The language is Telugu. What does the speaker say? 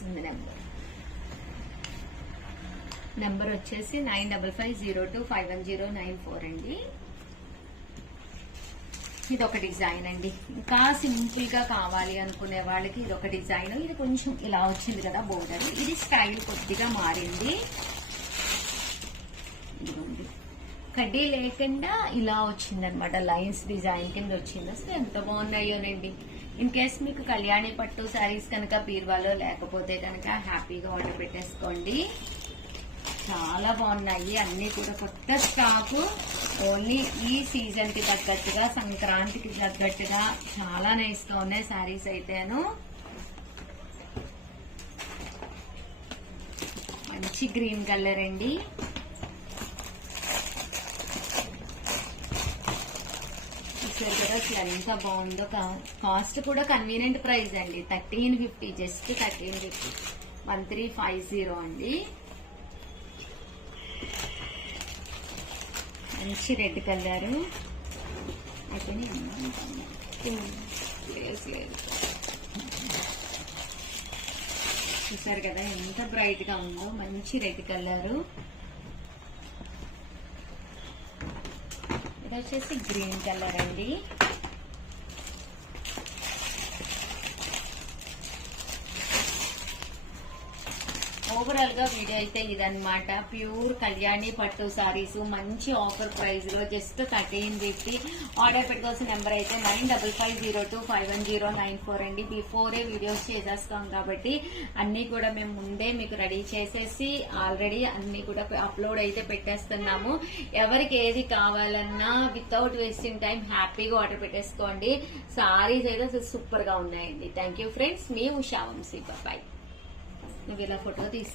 వస్తుంది నెంబర్ వచ్చేసి 9550251094 అండి. ఇది ఒక డిజైన్ అండి. ఇంకా సింపుల్ గా కావాలి అనుకునే వాళ్ళకి ఇది ఒక డిజైన్. ఇది కొంచెం ఇలా వచ్చింది కదా బోర్డర్. ఇది స్టైల్ కొద్దిగా మారింది. ఇదిగోండి, కడ్డీ లేకుండా ఇలా వచ్చింది అనమాట. లైన్స్ డిజైన్ కింద వచ్చింది. అసలు ఎంత బాగున్నాయోనండి. ఇన్ కేస్ మీకు కళ్యాణి పట్టు శారీస్ కనుక బీరువాలో లేకపోతే కనుక హ్యాపీగా ఆర్డర్ పెట్టేసుకోండి. చాలా బాగున్నాయి. అన్ని కూడా కొత్త స్టాకు. ఓన్లీ ఈ సీజన్ కి తగ్గట్టుగా, సంక్రాంతికి తగ్గట్టుగా చాలా నైస్ గా ఉన్నాయి శారీస్ అయితేను. మంచి గ్రీన్ కలర్ అండి. చూసారు కదా అసలు ఎంత బాగుందో. కాస్ట్ కూడా కన్వీనియంట్ ప్రైస్ అండి. 1350, జస్ట్ 1350, 1350 అండి. మంచి రెడ్ కలర్ అయితే చూసారు కదా ఎంత బ్రైట్ గా ఉందో. మంచి రెడ్ కలర్. ఇది వచ్చేసి గ్రీన్ కలర్ అండి. ఓవరాల్ గా వీడియో అయితే ఇదన్నమాట. ప్యూర్ కళ్యాణి పట్టు సారీస్ మంచి ఆఫర్ ప్రైస్ లో జస్ట్ 1350. ఆర్డర్ పెట్టుకోవాల్సిన నెంబర్ అయితే 9550251094 అండి. బిఫోరే వీడియోస్ చేసేస్తాం కాబట్టి అన్ని కూడా మేము ముందే మీకు రెడీ చేసేసి ఆల్రెడీ అన్ని కూడా అప్లోడ్ అయితే పెట్టేస్తున్నాము. ఎవరికి ఏది కావాలన్నా వితౌట్ వేస్టింగ్ టైం హ్యాపీగా ఆర్డర్ పెట్టేసుకోండి. సారీస్ అయితే సూపర్ గా ఉన్నాయండి. Thank you friends. మీ ఉషా వంశీ. బాయ్. నువ్వు ఇలా ఫోటో తీసి